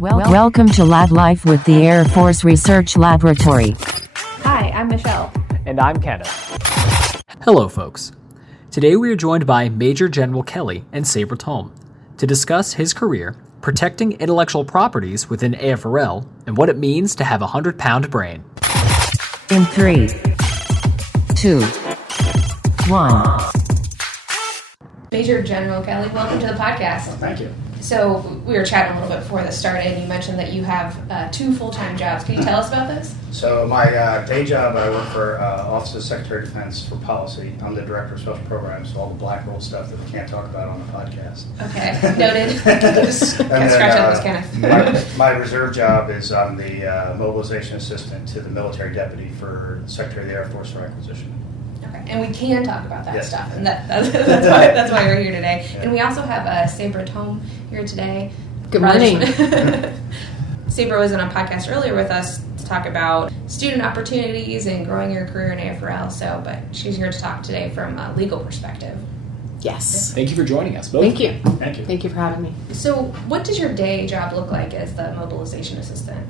Welcome to Lab Life with the Air Force Research Laboratory. Hi, I'm Michelle. And I'm Kenneth. Hello, folks. Today we are joined by Major General Kelly and Sabra Tomb to discuss his career protecting intellectual properties within AFRL and what it means to have a 100-pound brain. In 3, 2, 1. Major General Kelly, welcome to the podcast. Thank you. So we were chatting a little bit before this started, and you mentioned that you have 2 full-time jobs. Can you tell us about this? So my day job, I work for Office of Secretary of Defense for Policy. I'm the Director of Special Programs, so all the black hole stuff that we can't talk about on the podcast. Okay, noted. Just gotta scratch out this, Kenneth. My reserve job is I'm the mobilization assistant to the military deputy for the Secretary of the Air Force for acquisition. Okay, and we can talk about that Yes. stuff, and that's why we're here today. Yeah. And we also have Sabra Tomb here today. Good morning. Sabra was on a podcast earlier with us to talk about student opportunities and growing your career in AFRL. But she's here to talk today from a legal perspective. Yes. Thank you for joining us both. Thank you. Thank you. Thank you for having me. So, what does your day job look like as the mobilization assistant?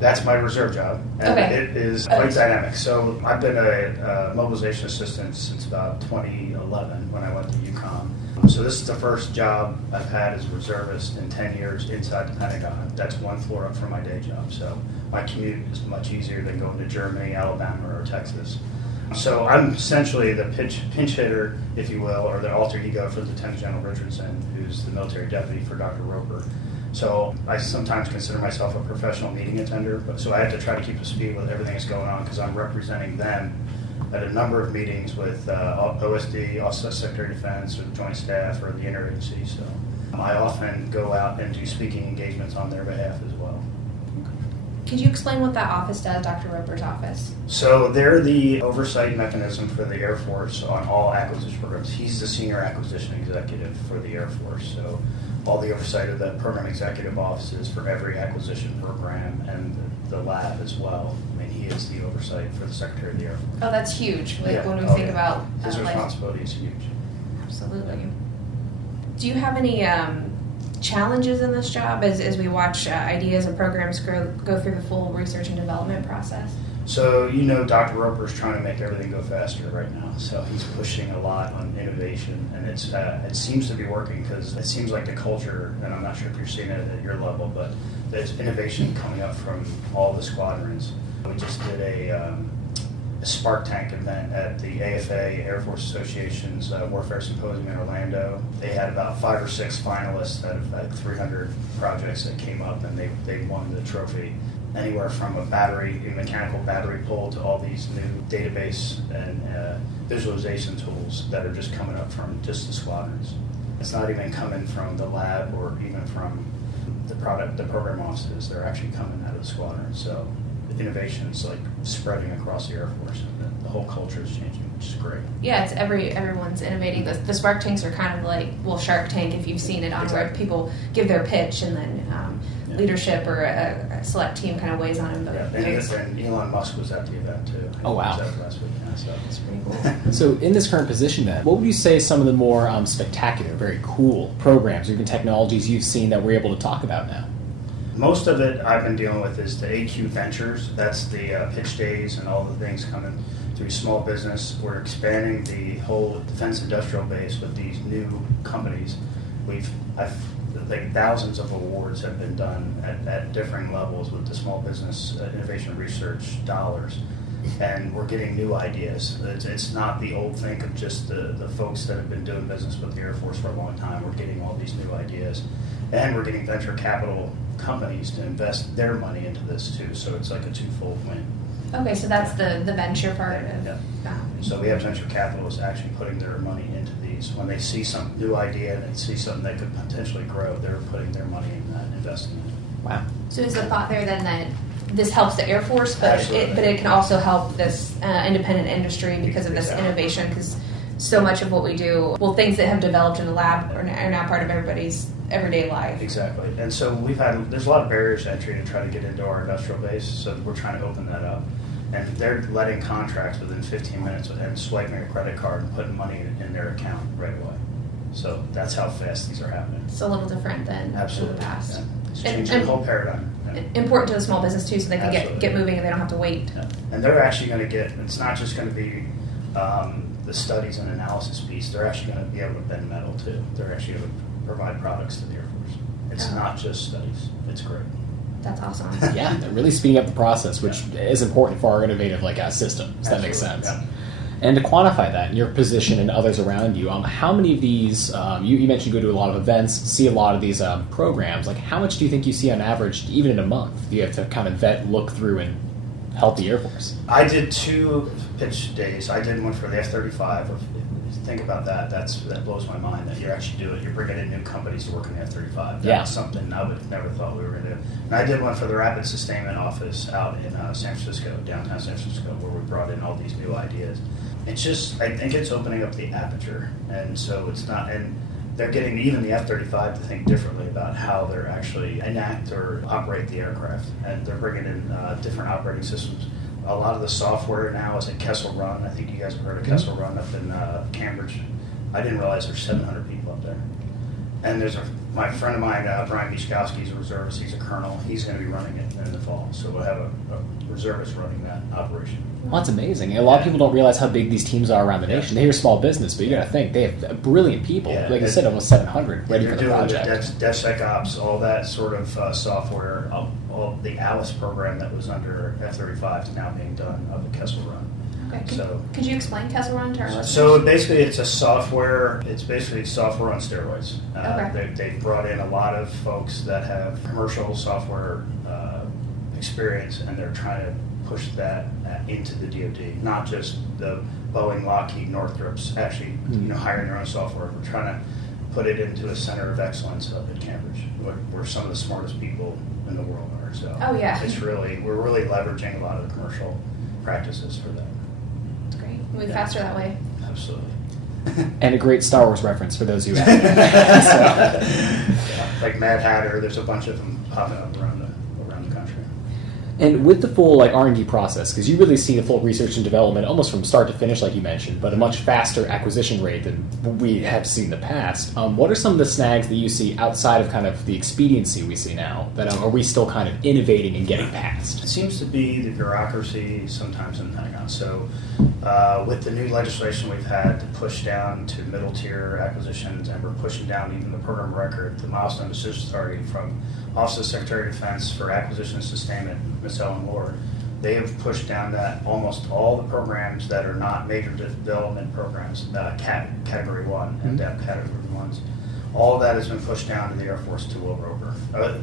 That's my reserve job, and Okay. it is quite dynamic. So I've been a mobilization assistant since about 2011 when I went to UConn. So this is the first job I've had as a reservist in 10 years inside the Pentagon. That's one floor up from my day job. So my commute is much easier than going to Germany, Alabama, or Texas. So I'm essentially the pinch hitter, if you will, or the alter ego for Lieutenant General Richardson, who's the military deputy for Dr. Roper. So I sometimes consider myself a professional meeting attender, but so I have to try to keep up to speed with everything that's going on because I'm representing them at a number of meetings with OSD, Office of Secretary of Defense, or the Joint Staff, or the Interagency. So I often go out and do speaking engagements on their behalf as well. Could you explain what that office does, Dr. Roper's office? So they're the oversight mechanism for the Air Force on all acquisition programs. He's the senior acquisition executive for the Air Force. So all the oversight of the program executive offices for every acquisition program and the lab as well. I mean, he is the oversight for the Secretary of the Air Force. Oh, that's huge. Like Yeah. when we Oh, think yeah. about His like- responsibility is huge. Absolutely. Do you have any challenges in this job as we watch ideas and programs go through the full research and development process? So, Dr. Roper's trying to make everything go faster right now. So he's pushing a lot on innovation, and it seems to be working because it seems like the culture, and I'm not sure if you're seeing it at your level, but there's innovation coming up from all the squadrons. We just did a Spark Tank event at the AFA, Air Force Association's Warfare Symposium in Orlando. They had about 5 or 6 finalists out of like 300 projects that came up, and they won the trophy. Anywhere from a mechanical battery pull to all these new database and visualization tools that are just coming up from just the squadrons. It's not even coming from the lab or even from the program offices. They're actually coming out of the squadron. So the innovation is like spreading across the Air Force, and the whole culture is changing, which is great. Yeah, it's everyone's innovating. The Spark Tanks are kind of like, Shark Tank, if you've seen it, on where people give their pitch and then leadership or a select team kind of weighs on them. Yeah, and Elon Musk was at the event too. Oh, wow. He was at last week, yeah, so It's pretty cool. So in this current position then, what would you say some of the more spectacular, very cool programs or even technologies you've seen that we're able to talk about now? Most of it I've been dealing with is the AQ Ventures. That's the pitch days and all the things coming through small business. We're expanding the whole defense industrial base with these new companies. Thousands of awards have been done at different levels with the small business innovation research dollars. And we're getting new ideas. It's not the old think of just the folks that have been doing business with the Air Force for a long time. We're getting all these new ideas. And we're getting venture capital companies to invest their money into this too. So it's like a twofold win. Okay, so that's the venture part of Yeah. So we have venture capitalists actually putting their money into these. When they see some new idea and they see something that could potentially grow, they're putting their money in that, investing in it. Wow. So is the thought there then that this helps the Air Force, but Absolutely. it can also help this independent industry because of this Exactly. innovation? Because so much of what we do, things that have developed in the lab are now part of everybody's everyday life. Exactly. And so there's a lot of barriers to entry to try to get into our industrial base, so we're trying to open that up. And they're letting contracts within 15 minutes and swiping a credit card and putting money in their account right away. So that's how fast these are happening. It's a little different than in Absolutely. the past. Yeah. It's changing the whole paradigm. Yeah. Important to the small business too, so they can Absolutely. get moving and they don't have to wait. Yeah. And they're actually going to get, it's not just going to be the studies and analysis piece, they're actually going to be able to bend metal too. They're actually going to provide products to the Air Force. It's not just studies. It's great. That's awesome. Yeah, they're really speeding up the process, which is important for our innovative systems. That makes sense. Yeah. And to quantify that, in your position and others around you, how many of these, you mentioned you go to a lot of events, see a lot of these programs, like how much do you think you see on average, even in a month? Do you have to kind of vet, look through, and help the Air Force? I did 2 pitch days. I did one for the F-35. Think about that. That blows my mind that you actually do it. You're bringing in new companies to work in the F-35. That's something I would have never thought we were going to do. And I did one for the Rapid Sustainment Office out in San Francisco, downtown San Francisco, where we brought in all these new ideas. It's just, I think it's opening up the aperture. And so it's not, and they're getting even the F-35 to think differently about how they're actually enact or operate the aircraft. And they're bringing in different operating systems. A lot of the software now is in Kessel Run. I think you guys have heard of Kessel Run up in Cambridge. I didn't realize there's 700 people up there. And there's my friend of mine, Brian Bieszkowski, he's a reservist. He's a colonel. He's going to be running it in the fall. So we'll have a reservist running that operation. Well, that's amazing. And a lot of people don't realize how big these teams are around the nation. They hear small business, but you got to think they have brilliant people. Yeah, like you said, almost 700 ready for the project. They're doing DevSecOps, all that sort of software. All the Alice program that was under F-35 is now being done up at Kessel Run. Okay. Could you explain Kessel Run to our listeners? So basically, it's software on steroids. Okay. They've brought in a lot of folks that have commercial software experience, and they're trying to push that into the DoD, not just the Boeing, Lockheed, Northrop's actually hiring their own software. We're trying to put it into a center of excellence up at Cambridge, where some of the smartest people in the world are. So we're really leveraging a lot of the commercial practices for that. That's great. Move faster that way. Absolutely. And a great Star Wars reference for those who have Like Mad Hatter, there's a bunch of them popping up around the country. And with the full R&D process, because you really see the full research and development almost from start to finish, like you mentioned, but a much faster acquisition rate than we have seen in the past. What are some of the snags that you see outside of kind of the expediency we see now that are we still kind of innovating and getting past? It seems to be the bureaucracy sometimes in the Pentagon. So with the new legislation we've had to push down to middle tier acquisitions, and we're pushing down even the program record, the milestone decision authority from Office of Secretary of Defense for Acquisition and Sustainment, Ms. Ellen Ward, they have pushed down that almost all the programs that are not major development programs, Category 1 and Category 1s, all of that has been pushed down to the Air Force to Will Roper,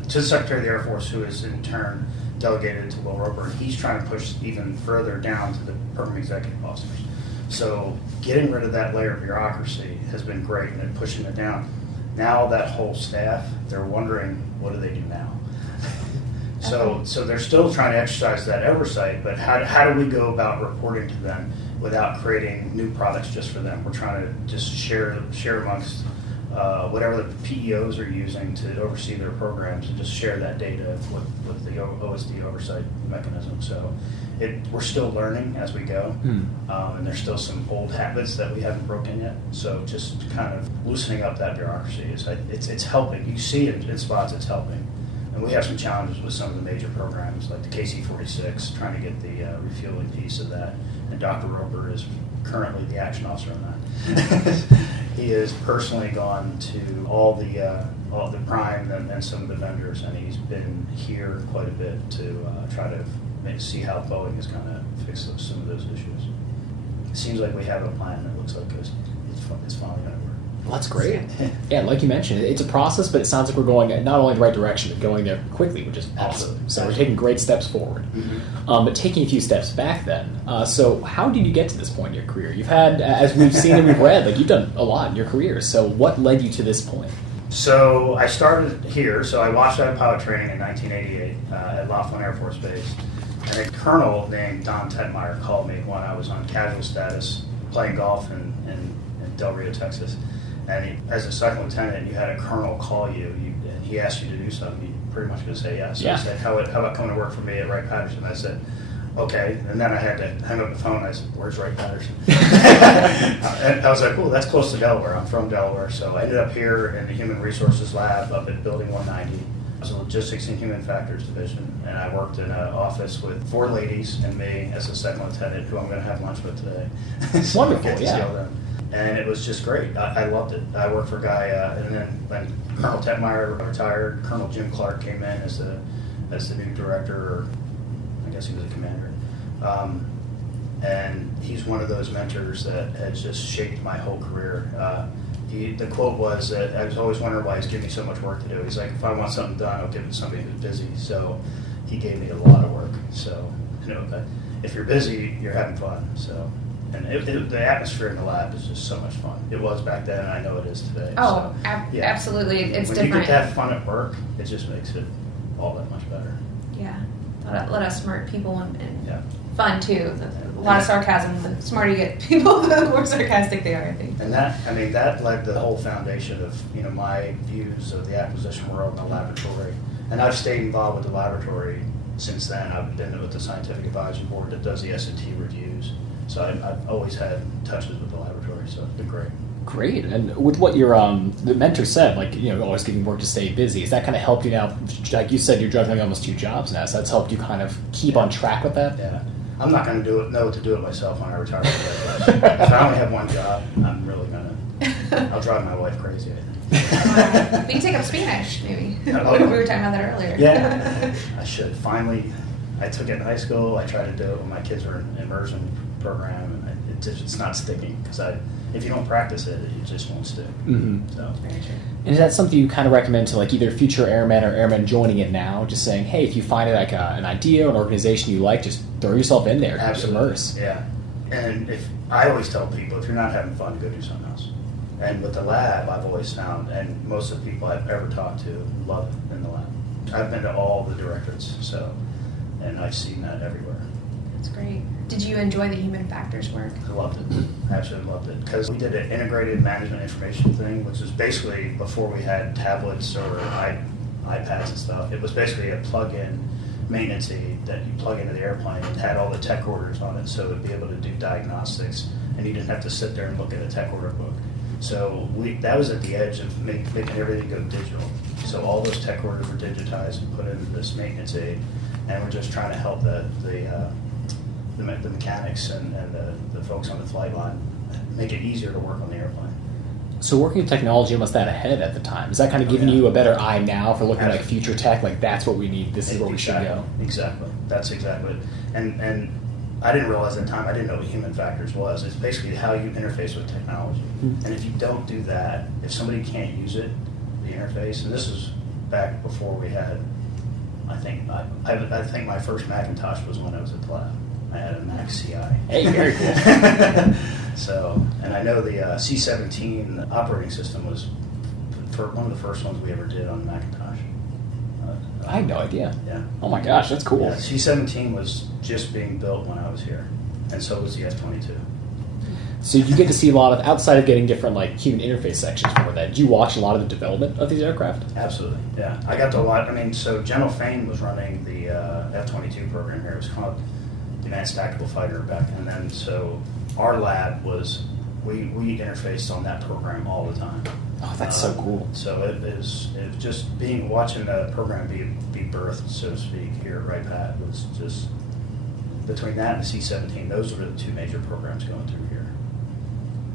to the Secretary of the Air Force, who is in turn delegated to Will Roper, and he's trying to push even further down to the program executive officers. So getting rid of that layer of bureaucracy has been great, and pushing it down. Now that whole staff, they're wondering, what do they do now? So they're still trying to exercise that oversight, but how do we go about reporting to them without creating new products just for them? We're trying to just share amongst whatever the PEOs are using to oversee their programs, and just share that data with the OSD oversight mechanism. So we're still learning as we go, and there's still some old habits that we haven't broken yet. So just kind of loosening up that bureaucracy it's helping. You see it in spots, it's helping. And we have some challenges with some of the major programs, like the KC-46, trying to get the refueling piece of that. And Dr. Roper is currently the action officer on that. He has personally gone to all the prime and some of the vendors, and he's been here quite a bit to try to see how Boeing is going to fix some of those issues. It seems like we have a plan that looks like it's finally going to work. Well, that's great. Yeah, like you mentioned, it's a process, but it sounds like we're going not only the right direction, but going there quickly, which is awesome. So we're taking great steps forward. But taking a few steps back then, so how did you get to this point in your career? You've had, as we've seen and we've read, like you've done a lot in your career. So what led you to this point? So I started here. So I watched out of pilot training in 1988 at Laughlin Air Force Base. And a colonel named Don Tetmeyer called me when I was on casual status playing golf in Del Rio, Texas. And as a second lieutenant, you had a colonel call you, and he asked you to do something. You pretty much going to say yes. So he said, how about coming to work for me at Wright-Patterson? I said, okay. And then I had to hang up the phone. I said, where's Wright-Patterson? And I was like, oh, that's close to Delaware. I'm from Delaware. So I ended up here in the Human Resources Lab up at Building 190. It was a logistics and human factors division, and I worked in an office with 4 ladies and me as a second lieutenant, who I'm going to have lunch with today. So Wonderful, I get to yeah. see all them. And it was just great. I loved it. I worked for a guy, and then when Colonel Tetmeyer retired, Colonel Jim Clark came in as the new director, or I guess he was a commander. And he's one of those mentors that has just shaped my whole career. The quote was that I was always wondering why he's giving me so much work to do. He's like, if I want something done, I'll give it to somebody who's busy. So he gave me a lot of work. So, if you're busy, you're having fun. So, and the atmosphere in the lab is just so much fun. It was back then, and I know it is today. Oh, So, yeah. absolutely. It's when different. you get to have fun at work, it just makes it all that much better. Yeah. A lot of smart people and Yeah. fun too. A lot of sarcasm. The smarter you get people, the more sarcastic they are, I think. And that led to the whole foundation of, my views of the acquisition world and the laboratory. And I've stayed involved with the laboratory since then. I've been with the scientific advisory board that does the S&T reviews. So I've always had touches with the laboratory, so it's been great. Great. And with what your the mentor said, always giving work to stay busy, has that kind of helped you now? Like you said, you're juggling almost 2 jobs now, so that's helped you kind of keep on track with that? Yeah. I'm not going to know what to do with myself when I retire. If I only have one job, I'm really going to, I'll drive my wife crazy, I think. We can take up Spanish, maybe. Oh. We were talking about that earlier. Yeah, I should. Finally, I took it in high school. I tried to do it when my kids were in immersion program, and it's not sticking, because if you don't practice it, it just won't stick. Mm-hmm. So. Very true. And is that something you kind of recommend to either future airmen or airmen joining it now? Just saying, hey, if you find an idea or an organization you like, just throw yourself in there. Absolutely. Immerse. Yeah. And I always tell people, if you're not having fun, go do something else. And with the lab, I've always found, and most of the people I've ever talked to love it in the lab. I've been to all the directorates, and I've seen that everywhere. That's great. Did you enjoy the human factors work? I loved it. Absolutely loved it. Because we did an integrated management information thing, which was basically before we had tablets or iPads and stuff. It was basically a plug-in maintenance aid that you plug into the airplane. It had all the tech orders on it, so it would be able to do diagnostics, and you didn't have to sit there and look at a tech order book. So that was at the edge of making everything go digital. So all those tech orders were digitized and put into this maintenance aid, and we're just trying to help the mechanics and the folks on the flight line make it easier to work on the airplane. So working with technology almost that ahead at the time, is that kind of giving you a better eye now for looking at future tech? That's what we need. This is where we should go. Exactly. That's exactly it. And I didn't realize at the time, I didn't know what human factors was. It's basically how you interface with technology. Mm-hmm. And if you don't do that, if somebody can't use it, the interface, and this is back before we had, I think my first Macintosh was when I was at the lab. I had a Mac CI. Hey, very cool. So, and I know the C-17 operating system was one of the first ones we ever did on Macintosh. I had no idea. Yeah. Oh my gosh, that's cool. Yeah, C-17 was just being built when I was here, and so was the F-22. So you get to see a lot of, outside of getting different human interface sections for that, do you watch a lot of the development of these aircraft? Absolutely, yeah. I got to watch, so General Fain was running the F-22 program here. It was called the Advanced Tactical Fighter back, and then so our lab was, we interfaced on that program all the time. Oh, that's so cool. So it was just watching the program be birthed, so to speak, here at Wright Pat was just, between that and the C-17, those were the 2 major programs going through here.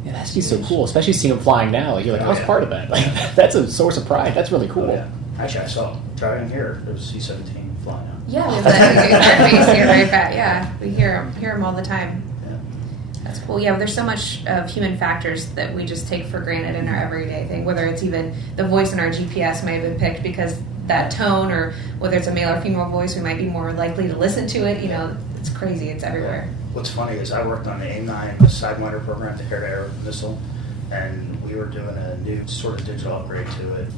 Yeah, that's just so cool, especially seeing them flying now. You're like, I was part of that. That's a source of pride. That's really cool. Oh, yeah. Actually, I saw driving here, there was C-17 flying out. Yeah, we have our base here, Wright Pat. Yeah, we hear them all the time. That's cool. Yeah, there's so much of human factors that we just take for granted in our everyday thing, whether it's even the voice in our GPS might have been picked because that tone, or whether it's a male or female voice, we might be more likely to listen to it. It's crazy. It's everywhere. What's funny is I worked on the AIM-9 Sidewinder program, the air-to-air missile, and we were doing a new sort of digital upgrade to it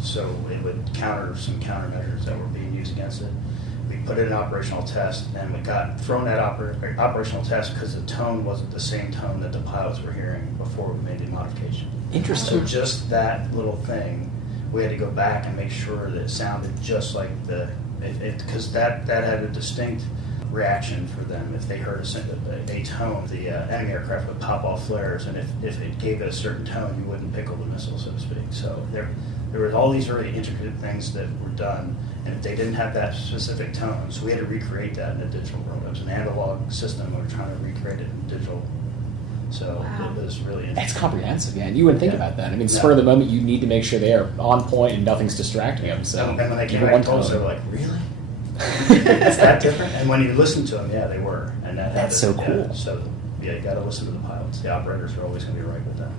so it would counter some countermeasures that were being used against it. We put it in operational test, and we got thrown that operational test because the tone wasn't the same tone that the pilots were hearing before we made the modification. Interesting. So just that little thing, we had to go back and make sure that it sounded just like because that had a distinct reaction for them. If they heard a tone, the enemy aircraft would pop off flares, and if it gave it a certain tone, you wouldn't pickle the missile, so to speak. So there were all these really intricate things that were done, and if they didn't have that specific tone, so we had to recreate that in the digital world. It was an analog system, we were trying to recreate it in digital. So Wow. it was really interesting. That's comprehensive, yeah. And you wouldn't think about that. I mean, No. spur of the moment, you need to make sure they are on point and nothing's distracting them. So, And when they came even back one and told us, they tone. were like, really? It's that different? And when you listen to them, yeah, they were. And That's so yeah, cool. So, yeah, you got to listen to the pilots. The operators are always going to be right with them.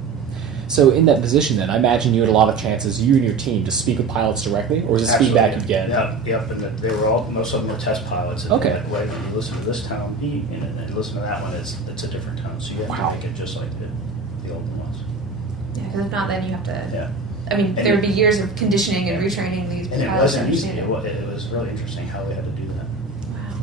So in that position, then, I imagine you had a lot of chances, you and your team, to speak with pilots directly, or is this feedback you get? Yep. And they were all, most of them were test pilots. And Okay. Like, wait, when you listen to this tone, and listen to that one, it's a different tone. So you have Wow. to make it just like the old ones. Yeah, because if not, then you have to. Yeah. I mean, And there would be years of conditioning and Yeah. retraining these And it pilots to wasn't easy. understand it. It was really interesting how we had to do that. Wow.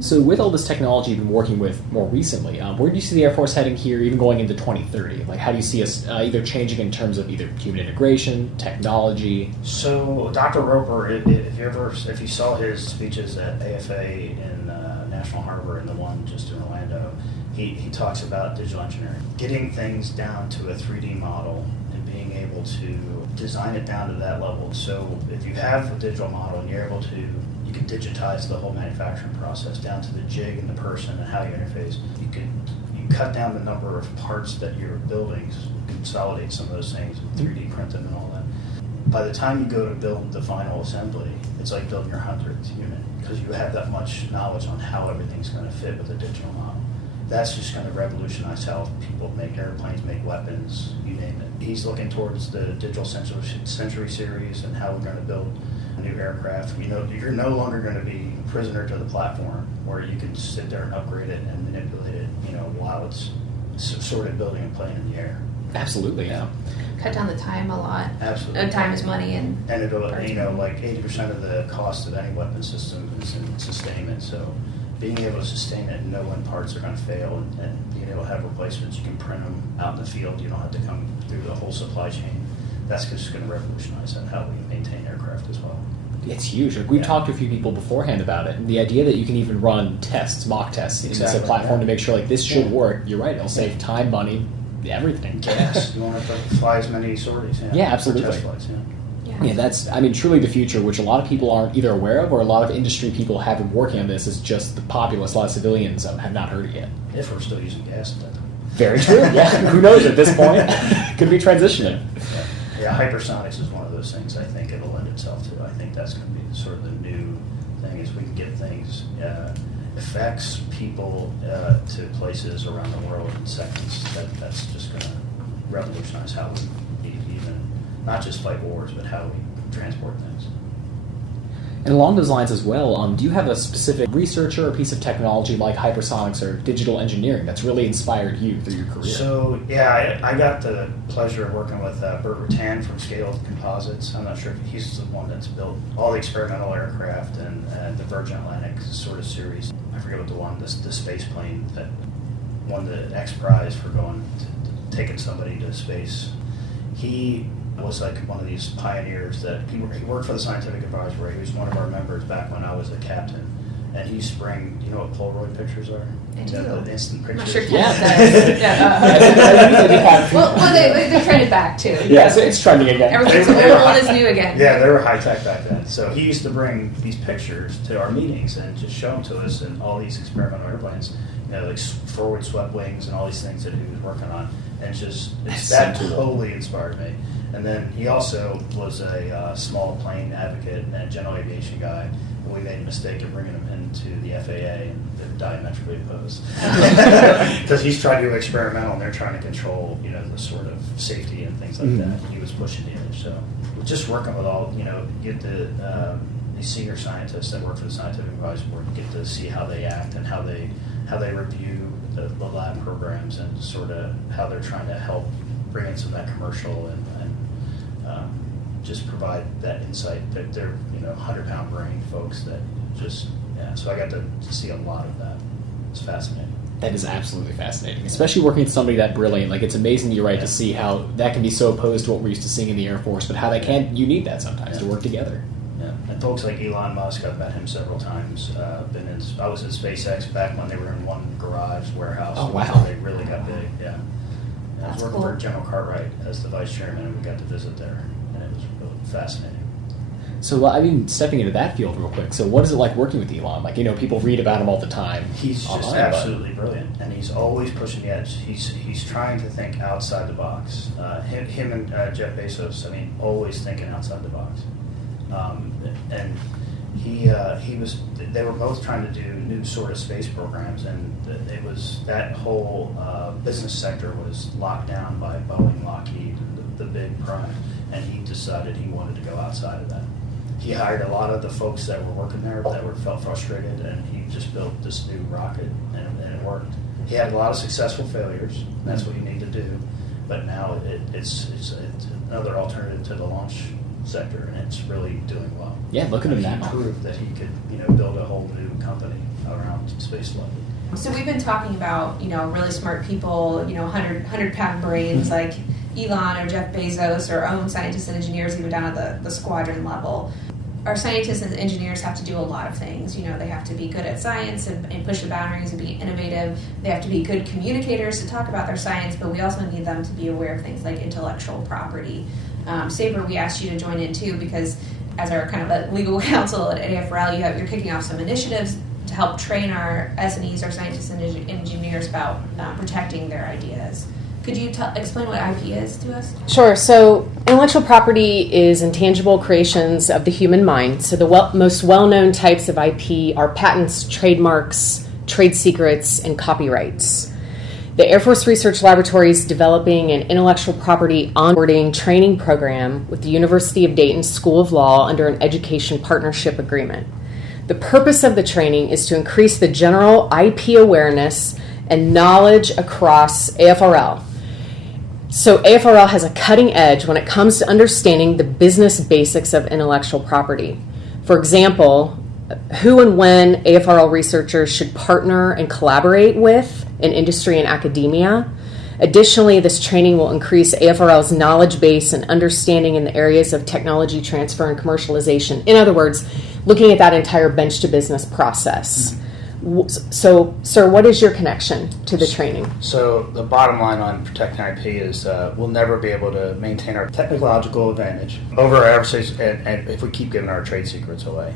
So with all this technology you've been working with more recently, where do you see the Air Force heading here, even going into 2030? Like, how do you see us either changing in terms of either human integration, technology? So Dr. Roper, if you saw his speeches at AFA in National Harbor and the one just in Orlando, he talks about digital engineering, getting things down to a 3D model and being able to design it down to that level. So if you have a digital model and you're able to, you can digitize the whole manufacturing process down to the jig and the person and how you interface. You cut down the number of parts that you're building, consolidate some of those things, 3D print them and all that. By the time you go to build the final assembly, it's like building your 100th unit because you have that much knowledge on how everything's going to fit with a digital model. That's just going to revolutionize how people make airplanes, make weapons, you name it. He's looking towards the digital century series and how we're going to build a new aircraft. You're no longer going to be a prisoner to the platform where you can just sit there and upgrade it and manipulate it, while it's sort of building a plane in the air. Absolutely, yeah. Cut down the time a lot. Absolutely. Time is money, and it'll, like 80% of the cost of any weapon system is in sustainment. So being able to sustain it and know when parts are going to fail and being able to have replacements, you can print them out in the field. You don't have to come through the whole supply chain. That's just going to revolutionize how we maintain aircraft as well. It's huge. Like, we've Yeah. talked to a few people beforehand about it, and the idea that you can even run tests, mock tests, in this Exactly, platform yeah. to make sure, like, this should Yeah. work. You're right. It'll save time, money, everything. Gas. You won't have to fly as many sorties. Yeah, for absolutely. Test flights, Yeah, that's, truly the future, which a lot of people aren't either aware of or a lot of industry people have been working on this, is just the populace. A lot of civilians have not heard it yet. If we're still using gas at that time. Very true. Yeah, who knows at this point? Could be transitioning. Yeah, hypersonics is one of those things I think it'll lend itself to. I think that's going to be sort of the new thing is we can get things, effects, people to places around the world in seconds. That's just going to revolutionize how we even, not just fight wars, but how we transport things. And along those lines as well, do you have a specific researcher or piece of technology like hypersonics or digital engineering that's really inspired you through your career? So, yeah, I got the pleasure of working with Burt Rutan from Scaled Composites. I'm not sure if he's the one that's built all the experimental aircraft and the Virgin Atlantic sort of series. I forget what the one, the space plane that won the X Prize for taking somebody to space. He was like one of these pioneers that he worked for the scientific advisory. He was one of our members back when I was a captain. And he used to bring, you know what Polaroid pictures are? I do. The instant I'm pictures. not sure Yeah. Ken does. Well, they're trended back too. Yeah, so it's trending again. Everything's They were old is new again. Yeah, they were high tech back then. So he used to bring these pictures to our meetings and just show them to us and all these experimental airplanes, like forward swept wings and all these things that he was working on. And that totally inspired me. And then he also was a small plane advocate and a general aviation guy. And we made a mistake of bringing him into the FAA and they're diametrically opposed. Because he's trying to do experimental and they're trying to control, the sort of safety and things like that. He was pushing the edge. So just working with all, get these senior scientists that work for the scientific advisory board, get to see how they act and how they review the lab programs and sort of how they're trying to help bring in some of that commercial and just provide that insight that they're 100-pound brain folks that so I got to see a lot of that. It's fascinating. That is absolutely fascinating, especially working with somebody that brilliant. Like, it's amazing, you're right, to see how that can be so opposed to what we're used to seeing in the Air Force, but how you need that sometimes to work together. Yeah, and folks like Elon Musk, I've met him several times. I was at SpaceX back when they were in one garage warehouse. Oh, wow. They really got big, yeah. I was That's working cool. for General Cartwright as the vice chairman, and we got to visit there, and it was really fascinating. So, I mean, stepping into that field real quick. So, what is it like working with Elon? Like, people read about him all the time. He's just online, absolutely brilliant, and he's always pushing the edge. He's trying to think outside the box. Him and Jeff Bezos, I mean, always thinking outside the box. And they were both trying to do new sort of space programs, and it was that whole business sector was locked down by Boeing, Lockheed, the big prime, and he decided he wanted to go outside of that. He hired a lot of the folks that were working there that felt frustrated, and he just built this new rocket, and it worked. He had a lot of successful failures. And that's what you need to do, but now it's another alternative to the launch sector, and it's really doing well. Yeah, look at him now. He proved that he could, build a whole new company around space flight. So we've been talking about, really smart people, 100-pound brains like Elon or Jeff Bezos, or own scientists and engineers even down at the squadron level. Our scientists and engineers have to do a lot of things. They have to be good at science and push the boundaries and be innovative. They have to be good communicators to talk about their science, but we also need them to be aware of things like intellectual property. Sabra, we asked you to join in too, because as our kind of a legal counsel at AFRL, you're kicking off some initiatives to help train our S&Es, our scientists and engineers, about protecting their ideas. Could you explain what IP is to us? Sure. So intellectual property is intangible creations of the human mind. So the most well-known types of IP are patents, trademarks, trade secrets, and copyrights. The Air Force Research Laboratory is developing an intellectual property onboarding training program with the University of Dayton School of Law under an education partnership agreement. The purpose of the training is to increase the general IP awareness and knowledge across AFRL. So AFRL has a cutting edge when it comes to understanding the business basics of intellectual property. For example, who and when AFRL researchers should partner and collaborate with in industry and academia. Additionally, this training will increase AFRL's knowledge base and understanding in the areas of technology transfer and commercialization. In other words, looking at that entire bench to business process. So, sir, what is your connection to the training? So the bottom line on protecting IP is we'll never be able to maintain our technological advantage over our adversaries, and if we keep giving our trade secrets away.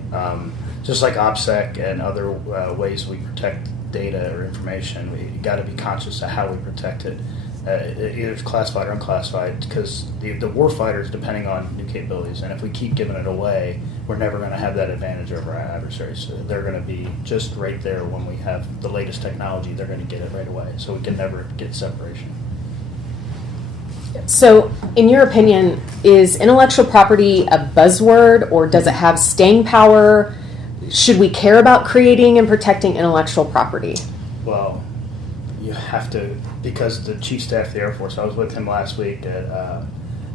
Just like OPSEC and other ways we protect data or information, we got to be conscious of how we protect it. Either it's classified or unclassified, because the warfighter is depending on new capabilities, and if we keep giving it away, we're never going to have that advantage over our adversaries. So they're going to be just right there when we have the latest technology. They're going to get it right away, so we can never get separation. So, in your opinion, is intellectual property a buzzword, or does it have staying power? Should we care about creating and protecting intellectual property? Well, you have to, because the Chief Staff of the Air Force, I was with him last week at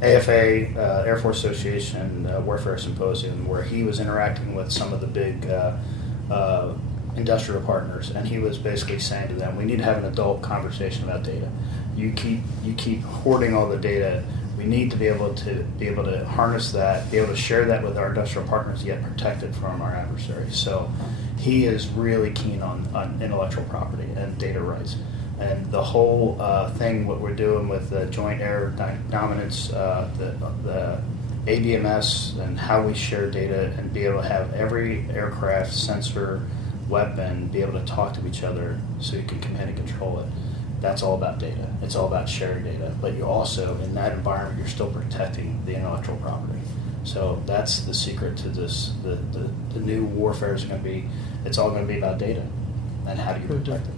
AFA, Air Force Association Warfare Symposium, where he was interacting with some of the big industrial partners, and he was basically saying to them, we need to have an adult conversation about data. You keep hoarding all the data. We need to be able to harness that, be able to share that with our industrial partners, yet protect it from our adversaries. So he is really keen on intellectual property and data rights. And the whole thing, what we're doing with the Joint Air Dominance, the ABMS, and how we share data and be able to have every aircraft, sensor, weapon be able to talk to each other so you can command and control it. That's all about data. It's all about sharing data. But you also, in that environment, you're still protecting the intellectual property. So that's the secret to this. The new warfare is going to be, it's all going to be about data and how do you protect it.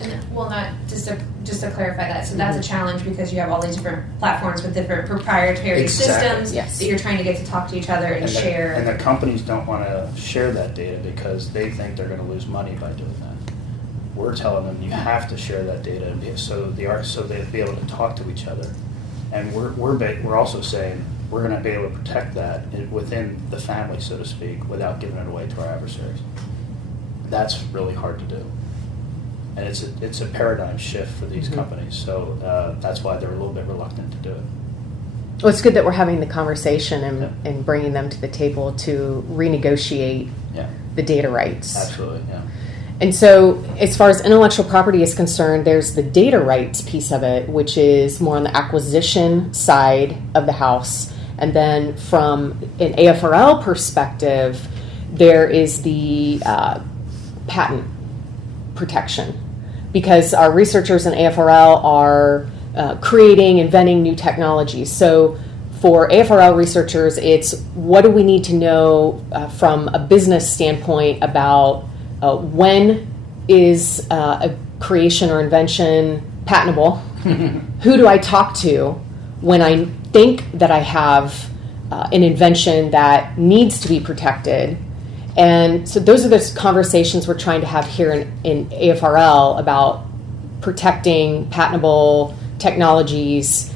And, well, not just to clarify that. So that's a challenge because you have all these different platforms with different proprietary systems Yes. that you're trying to get to talk to each other and share. And the companies don't want to share that data because they think they're going to lose money by doing that. We're telling them you have to share that data so they'll be able to talk to each other. And we're also saying we're going to be able to protect that within the family, so to speak, without giving it away to our adversaries. That's really hard to do. And it's a paradigm shift for these companies, so that's why they're a little bit reluctant to do it. Well, it's good that we're having the conversation and bringing them to the table to renegotiate the data rights. Absolutely, yeah. And so, as far as intellectual property is concerned, there's the data rights piece of it, which is more on the acquisition side of the house. And then from an AFRL perspective, there is the patent protection. Because our researchers in AFRL are creating, inventing new technologies. So for AFRL researchers, it's what do we need to know from a business standpoint about when is a creation or invention patentable? Who do I talk to when I think that I have an invention that needs to be protected? And so those are the conversations we're trying to have here in AFRL about protecting patentable technologies,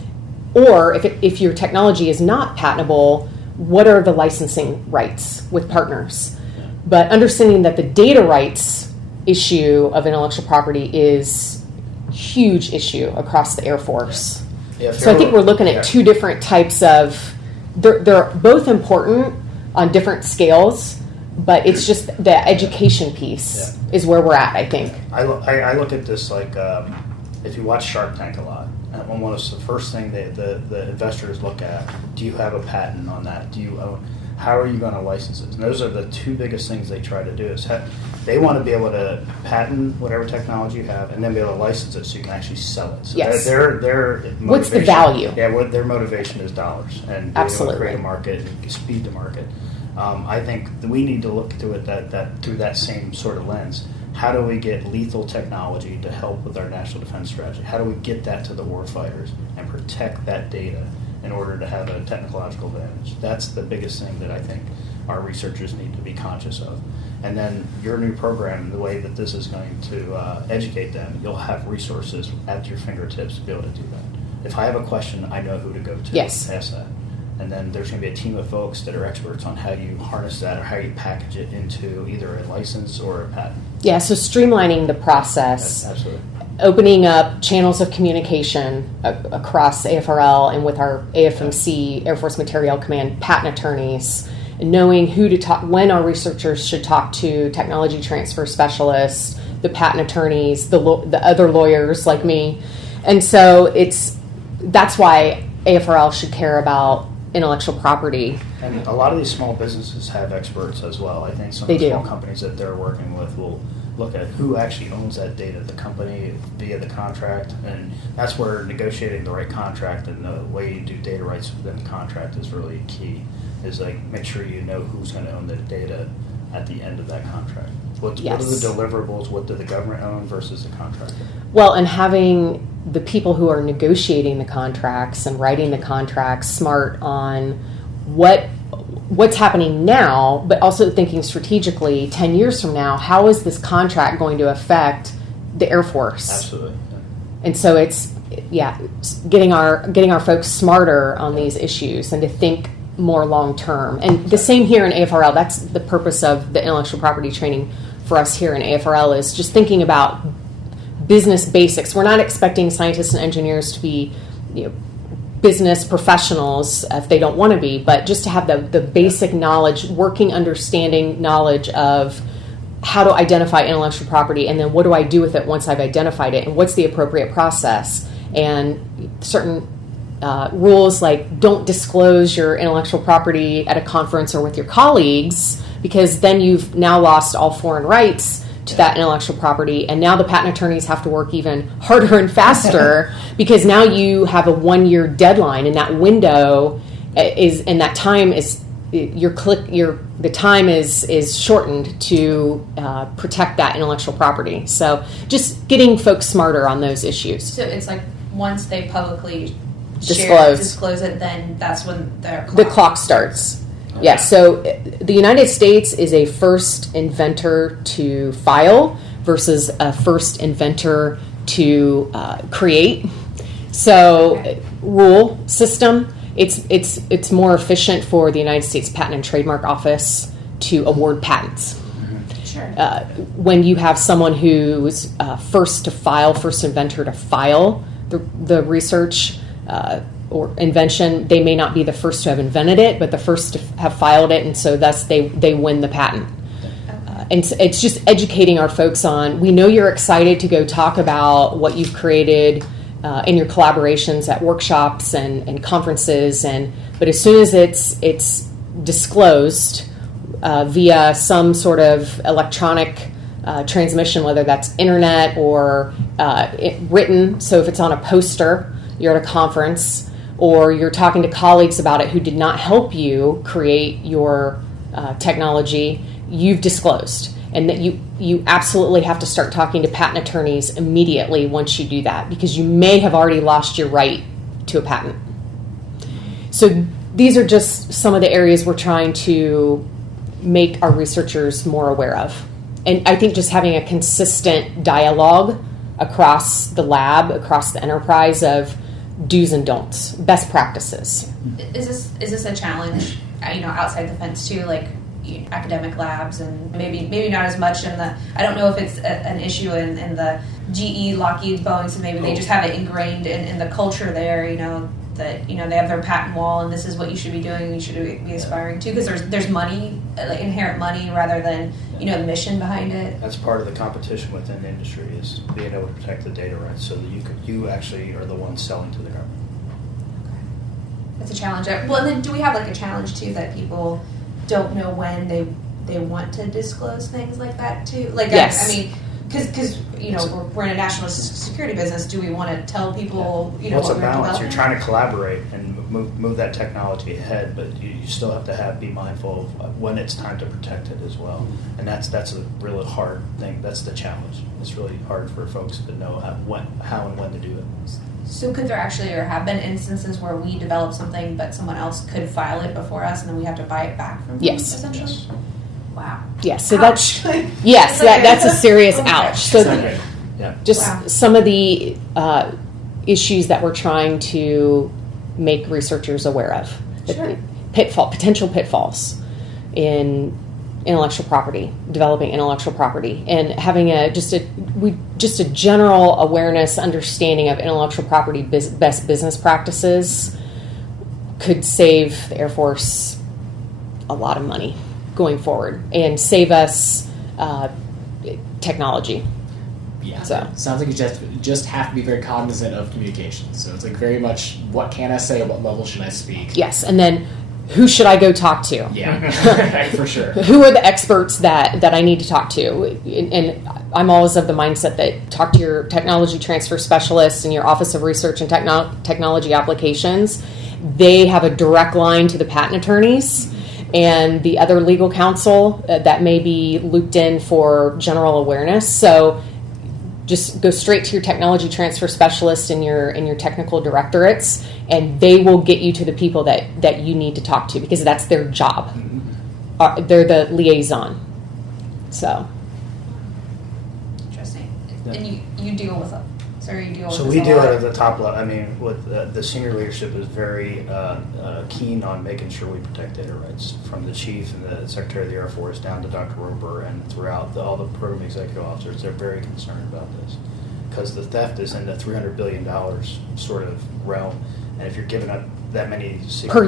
or if your technology is not patentable, what are the licensing rights with partners? But understanding that the data rights issue of intellectual property is a huge issue across the Air Force. Yeah, So I think we're looking at two different types of, they're both important on different scales, but it's just the education piece is where we're at, I think. I look at this like if you watch Shark Tank a lot, almost the first thing the investors look at, do you have a patent on that? Do you own? How are you going to license it? And those are the two biggest things they try to do. Is they want to be able to patent whatever technology you have, and then be able to license it so you can actually sell it. So yes. their What's the value? Yeah, what their motivation is dollars and absolutely create a market and speed to market. I think that we need to look through it that through that same sort of lens. How do we get lethal technology to help with our national defense strategy? How do we get that to the warfighters and protect that data in order to have a technological advantage? That's the biggest thing that I think our researchers need to be conscious of. And then your new program, the way that this is going to educate them, you'll have resources at your fingertips to be able to do that. If I have a question, I know who to go to. Yes. Ask that. And then there's going to be a team of folks that are experts on how you harness that or how you package it into either a license or a patent. Yeah, so streamlining the process. Absolutely. Opening up channels of communication across AFRL and with our AFMC, Air Force Materiel Command, patent attorneys, and knowing who to talk, when our researchers should talk to, technology transfer specialists, the patent attorneys, the other lawyers like me. And so that's why AFRL should care about intellectual property. And a lot of these small businesses have experts as well. I think some of the small companies that they're working with will look at who actually owns that data, the company via the contract, and that's where negotiating the right contract and the way you do data rights within the contract is really key, is like make sure you know who's going to own the data at the end of that contract. What are the deliverables, what do the government own versus the contractor? Well, and having the people who are negotiating the contracts and writing the contracts smart on what's happening now, but also thinking strategically 10 years from now, how is this contract going to affect the Air Force? Absolutely. And so it's getting our folks smarter on these issues and to think more long term. And the same here in AFRL. That's the purpose of the intellectual property training for us here in AFRL, is just thinking about business basics. We're not expecting scientists and engineers to be business professionals if they don't want to be, but just to have the basic knowledge, working understanding knowledge of how to identify intellectual property, and then what do I do with it once I've identified it, and what's the appropriate process, and certain rules like don't disclose your intellectual property at a conference or with your colleagues, because then you've now lost all foreign rights to that intellectual property, and now the patent attorneys have to work even harder and faster because now you have a 1-year deadline, and that window the time is shortened to protect that intellectual property. So just getting folks smarter on those issues. So it's like once they publicly disclose it, then that's when the clock starts. Okay. Yeah, so the United States is a first inventor to file versus a first inventor to create. So rule system, it's more efficient for the United States Patent and Trademark Office to award patents. Sure. When you have someone who's first inventor to file the research or invention, they may not be the first to have invented it, but the first to have filed it, and so thus they win the patent. and it's just educating our folks on, we know you're excited to go talk about what you've created in your collaborations at workshops and conferences, but as soon as it's disclosed via some sort of electronic transmission, whether that's internet or written, so if it's on a poster, you're at a conference, or you're talking to colleagues about it who did not help you create your technology, you've disclosed. And that you absolutely have to start talking to patent attorneys immediately once you do that, because you may have already lost your right to a patent. So these are just some of the areas we're trying to make our researchers more aware of. And I think just having a consistent dialogue across the lab, across the enterprise of do's and don'ts, best practices. Is this a challenge, outside the fence too, like academic labs, and maybe not as much in the, I don't know if it's an issue in the GE, Lockheed, Boeing, so maybe they just have it ingrained in the culture there, that they have their patent wall and this is what you should be doing, you should be aspiring to, because there's money, like inherent money, rather than the mission behind it. That's part of the competition within the industry, is being able to protect the data rights so that you actually are the one selling to the government. It's a challenge. Well, and then do we have like a challenge too that people don't know when they want to disclose things like that too? Like, yes. I mean, because we're in a national security business. Do we want to tell people What's what a we're balance? developing? You're trying to collaborate and move that technology ahead, but you still have to be mindful of when it's time to protect it as well. And that's a really hard thing. That's the challenge. It's really hard for folks to know how and when to do it. So could there actually, or have been instances where we develop something but someone else could file it before us and then we have to buy it back from them, Yes. essentially? Yes. Wow. Yes, so Ouch. yes, that's a serious Okay. ouch. So Yeah. just Wow. some of the issues that we're trying to make researchers aware of. Sure. Potential pitfalls in intellectual property, developing intellectual property, and having just a general awareness, understanding of intellectual property best business practices could save the Air Force a lot of money going forward and save us technology. Yeah, So. sounds like you just have to be very cognizant of communication. So it's like very much, what can I say? What level should I speak? Yes, and then who should I go talk to? Yeah, for sure. Who are the experts that I need to talk to? And I'm always of the mindset that talk to your technology transfer specialist and your Office of Research and Technology Applications. They have a direct line to the patent attorneys and the other legal counsel that may be looped in for general awareness. So just go straight to your technology transfer specialist and your technical directorates, and they will get you to the people that you need to talk to, because that's their job. They're the liaison. So Interesting. And you deal with it. You deal with So this we a do lot. it at the top level. I mean, with the senior leadership is very keen on making sure we protect data rights, from the chief and the secretary of the Air Force down to Dr. Roper and throughout all the program executive officers. They're very concerned about this because the theft is in the $300 billion sort of realm, and if you're giving up that many secrets Per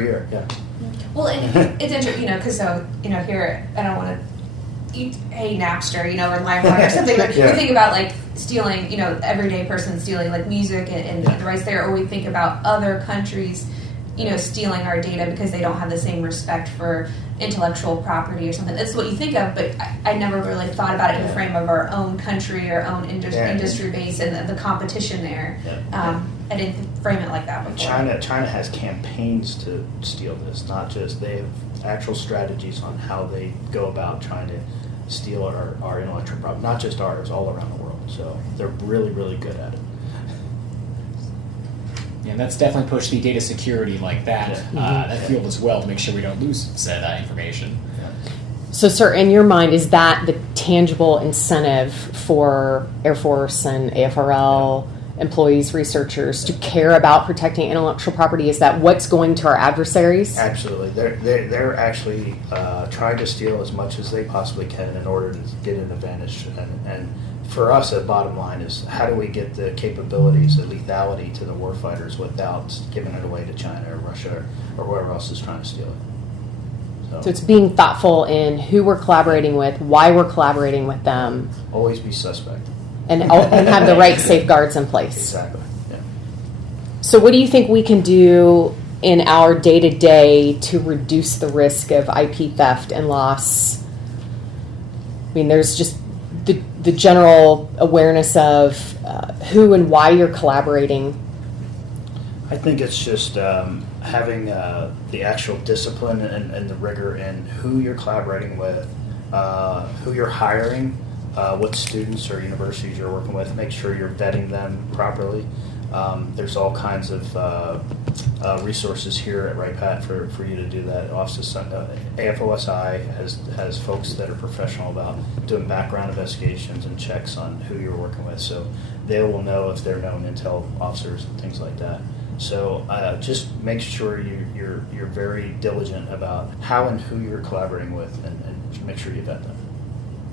year, Well, and it's interesting, because here, I don't want to hey Napster, or LimeWire or something. But Yeah. we think about like stealing, everyday person stealing like music and the rights there, or we think about other countries, stealing our data because they don't have the same respect for intellectual property or something. That's what you think of, but I never really thought about it in the frame of our own country, our own industry base, and the competition there. Yeah. I didn't frame it like that before. China has campaigns to steal this, not just, they have actual strategies on how they go about trying to steal our intellectual property, not just ours, all around the world. So they're really, really good at it. Yeah, and that's definitely pushed the data security like that field as well, to make sure we don't lose said information. so sir, in your mind, is that the tangible incentive for Air Force and AFRL employees, researchers, to care about protecting intellectual property? Is that what's going to our adversaries? Absolutely. They're actually trying to steal as much as they possibly can in order to get an advantage. And for us, the bottom line is, how do we get the capabilities, the lethality to the warfighters without giving it away to China or Russia or whoever else is trying to steal it? So it's being thoughtful in who we're collaborating with, why we're collaborating with them, Always be suspect. and have the right safeguards in place. Exactly. Yeah. So what do you think we can do in our day-to-day to reduce the risk of IP theft and loss? I mean, there's just the general awareness of who and why you're collaborating. I think it's just having the actual discipline and the rigor in who you're collaborating with, who you're hiring, what students or universities you're working with. Make sure you're vetting them properly. There's all kinds of resources here at Wright Pat for you to do that. AFOSI has folks that are professional about doing background investigations and checks on who you're working with, so they will know if they're known intel officers and things like that. So just make sure you're very diligent about how and who you're collaborating with, and make sure you vet them.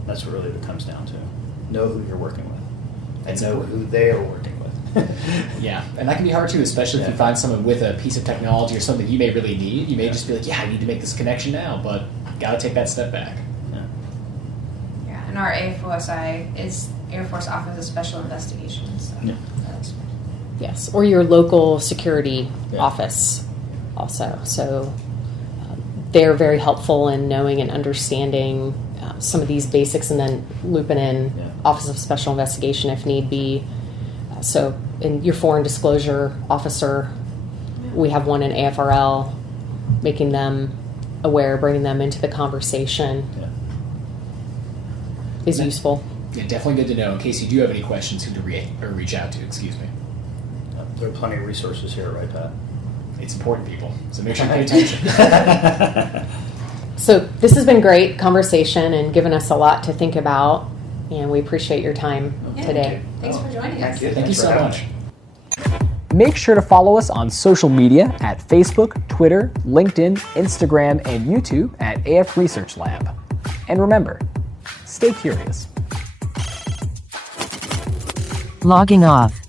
That's what really it comes down to. Know who you're working with, and know who they are working with. Yeah, and that can be hard too, especially if you find someone with a piece of technology or something you may really need. You may just be like, yeah, I need to make this connection now, but got to take that step back. Yeah, and our AFOSI is Air Force Office of Special Investigations. So Yeah. that's Yes, or your local security office also. So they're very helpful in knowing and understanding some of these basics, and then looping in Office of Special Investigation if need be. So in your foreign disclosure officer, we have one in AFRL, making them aware, bringing them into the conversation is useful. Yeah, definitely good to know in case you do have any questions who to reach out to. Excuse me. There are plenty of resources here at Wright Pat. It's important, people, so make sure you pay attention. So this has been great conversation and given us a lot to think about, and we appreciate your time today. Thanks for joining us. Thank you so much. Make sure to follow us on social media at Facebook, Twitter, LinkedIn, Instagram, and YouTube at AF Research Lab. And remember, stay curious. Logging off.